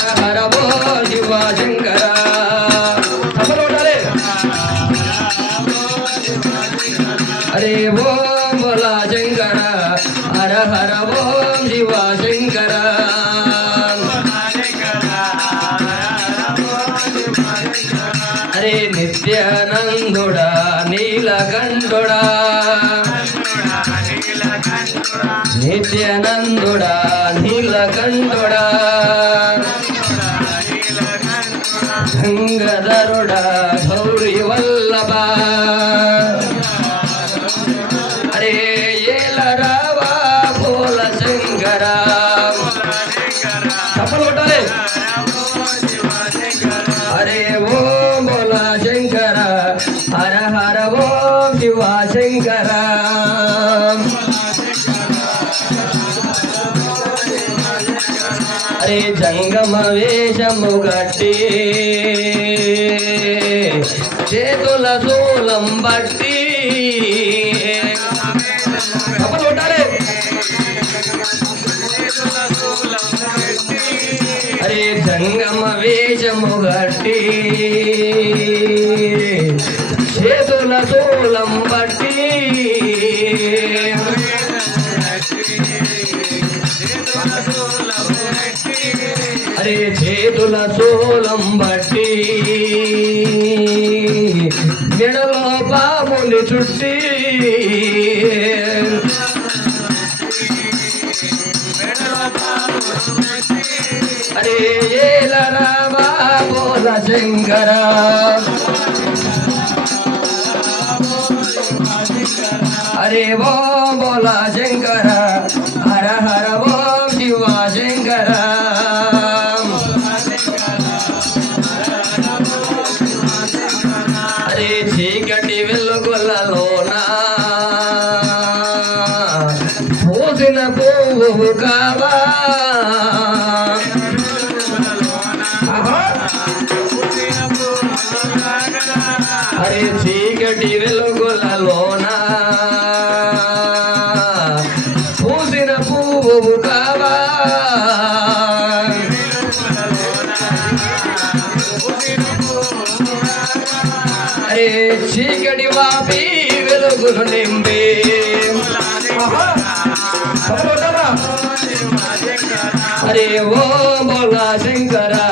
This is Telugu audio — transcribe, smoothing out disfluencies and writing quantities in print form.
हर बोल शिवा शंकरा अरे ओम बोला शंकरा हर हर ओम शिवा शंकरा अरे नित्यानंदोड़ा नीलकंठोड़ा नित्यानंदोड़ा नीलकंठोड़ा गंगाधरोड़ा गौरी वल्लभा अरे ये लरावा बोल शंकरा चप्पल कोट्टाले अरे वो बोला शंकरा हर हर वो शिवा शंकरा अरे जंगम वेशमु गट्टी చేతుల శూలం బట్టి అరే జంగమ వేషము గట్టి చేతుల శూలం బట్టి అరే చేతుల శూలం బట్టి మెడలో పాముని చుట్టి అరే ఏల రామా బోల శంకర అరే ఓ బోల శంకర హర హర ఓం శివ శంకర అరే చీకటి వెలుగులలోనా పూసిన పువ్వు కావా అరే చీకటి వెలుగులలోనా పూసిన పువ్వు కావా అరే చీకటి వాపి వెలుగును నింపి అరే ఓ బోలా శంకరా